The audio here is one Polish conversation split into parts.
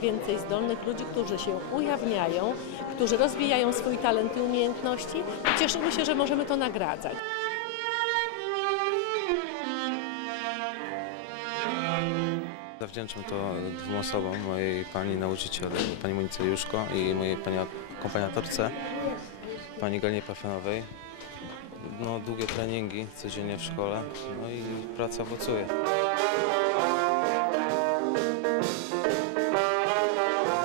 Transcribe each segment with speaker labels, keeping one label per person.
Speaker 1: więcej zdolnych ludzi, którzy się ujawniają, którzy rozwijają swój talent i umiejętności i cieszymy się, że możemy to nagradzać.
Speaker 2: Zawdzięczam to dwóm osobom, mojej pani nauczyciele, pani Monice Juszko i mojej pani akompaniatorce, pani Galinie Parfenowej. No, długie treningi codziennie w szkole, no i praca owocuje.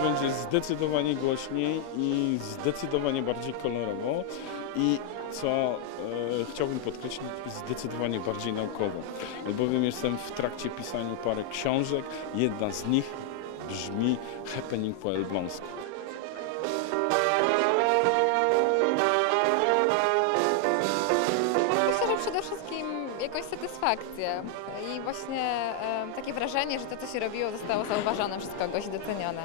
Speaker 3: będzie zdecydowanie głośniej i zdecydowanie bardziej kolorowo i co e, chciałbym podkreślić, zdecydowanie bardziej naukowo, albowiem jestem w trakcie pisania parę książek, jedna z nich brzmi Happening po elbląsku.
Speaker 4: jakąś satysfakcję i właśnie takie wrażenie, że to, co się robiło, zostało zauważone przez kogoś i docenione.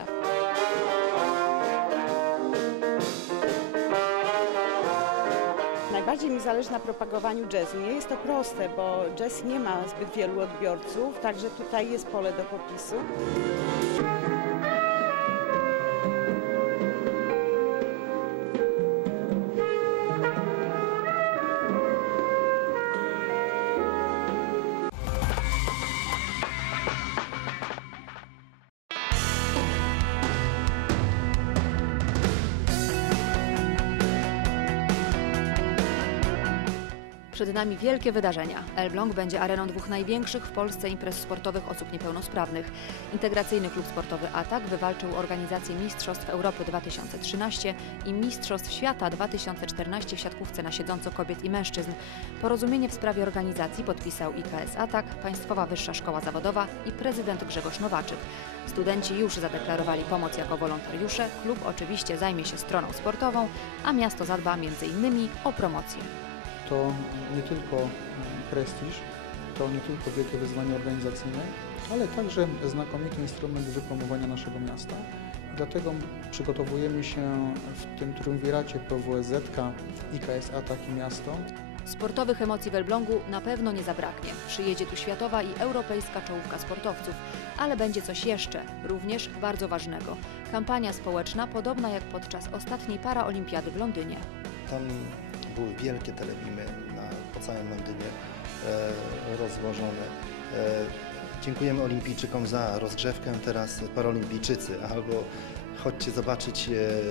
Speaker 5: Najbardziej mi zależy na propagowaniu jazzu. Nie jest to proste, bo jazz nie ma zbyt wielu odbiorców, także tutaj jest pole do popisu.
Speaker 6: Przed nami wielkie wydarzenia. Elbląg będzie areną dwóch największych w Polsce imprez sportowych osób niepełnosprawnych. Integracyjny Klub Sportowy Atak wywalczył organizację Mistrzostw Europy 2013 i Mistrzostw Świata 2014 w siatkówce na siedząco kobiet i mężczyzn. Porozumienie w sprawie organizacji podpisał IKS Atak, Państwowa Wyższa Szkoła Zawodowa i prezydent Grzegorz Nowaczyk. Studenci już zadeklarowali pomoc jako wolontariusze, klub oczywiście zajmie się stroną sportową, a miasto zadba m.in. o promocję
Speaker 7: to nie tylko prestiż, to nie tylko wielkie wyzwanie organizacyjne, ale także znakomity instrument wypromowania naszego miasta. Dlatego przygotowujemy się w tym triumviracie PWSZK i KSA Takie Miasto.
Speaker 6: Sportowych emocji w Elblągu na pewno nie zabraknie. Przyjedzie tu światowa i europejska czołówka sportowców, ale będzie coś jeszcze, również bardzo ważnego. Kampania społeczna podobna jak podczas ostatniej paraolimpiady w Londynie.
Speaker 8: Tam były wielkie telewimy na, po całym Londynie e, rozłożone. E, dziękujemy olimpijczykom za rozgrzewkę, teraz parolimpijczycy, albo chodźcie zobaczyć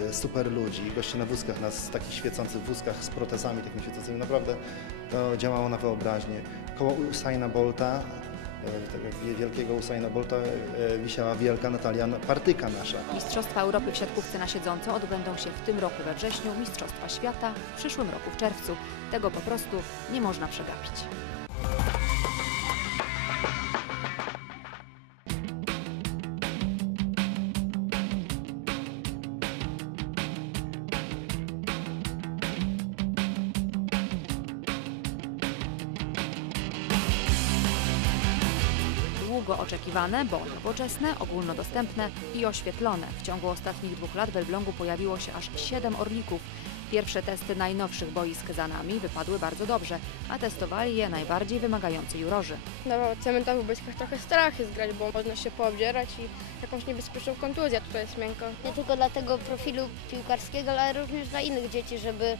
Speaker 8: e, super ludzi, goście na wózkach, nas takich świecących wózkach z protezami takimi świecącymi, naprawdę to działało na wyobraźnię. Koło Usaina Bolta E, tak jak wielkiego Usaina Bolta e, wisiała wielka Natalia Partyka nasza.
Speaker 6: Mistrzostwa Europy w siatkówce na siedząco odbędą się w tym roku we wrześniu, Mistrzostwa Świata w przyszłym roku w czerwcu. Tego po prostu nie można przegapić. długo oczekiwane, bo nowoczesne, ogólnodostępne i oświetlone. W ciągu ostatnich dwóch lat w Elblągu pojawiło się aż siedem orlików. Pierwsze testy najnowszych boisk za nami wypadły bardzo dobrze, a testowali je najbardziej wymagający jurorzy.
Speaker 9: Na no cementowych boiskach trochę strach jest grać, bo można się poobdzierać i jakąś niebezpieczną kontuzję tutaj jest miękko.
Speaker 10: Nie tylko dla tego profilu piłkarskiego, ale również dla innych dzieci, żeby e,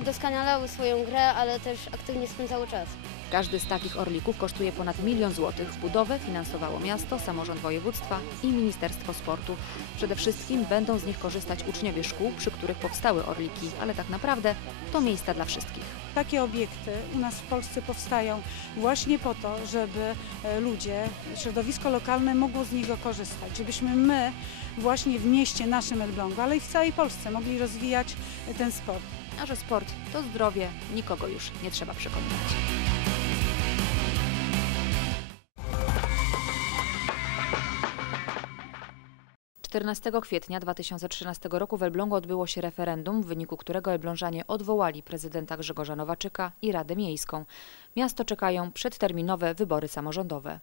Speaker 10: udoskonalały swoją grę, ale też aktywnie spędzały czas.
Speaker 6: Każdy z takich orlików kosztuje ponad milion złotych. budowę finansowało miasto, samorząd województwa i Ministerstwo Sportu. Przede wszystkim będą z nich korzystać uczniowie szkół, przy których powstały orliki, ale tak naprawdę to miejsca dla wszystkich.
Speaker 11: Takie obiekty u nas w Polsce powstają właśnie po to, żeby e, ludzie, środowisko lokalne mogło z niego korzystać, żebyśmy my właśnie w mieście naszym Elblągu, ale i w całej Polsce mogli rozwijać ten sport.
Speaker 6: A że sport to zdrowie, nikogo już nie trzeba przekonywać. 14 kwietnia 2013 roku w Elblągu odbyło się referendum, w wyniku którego elblążanie odwołali prezydenta Grzegorza Nowaczyka i Radę Miejską. Miasto czekają przedterminowe wybory samorządowe.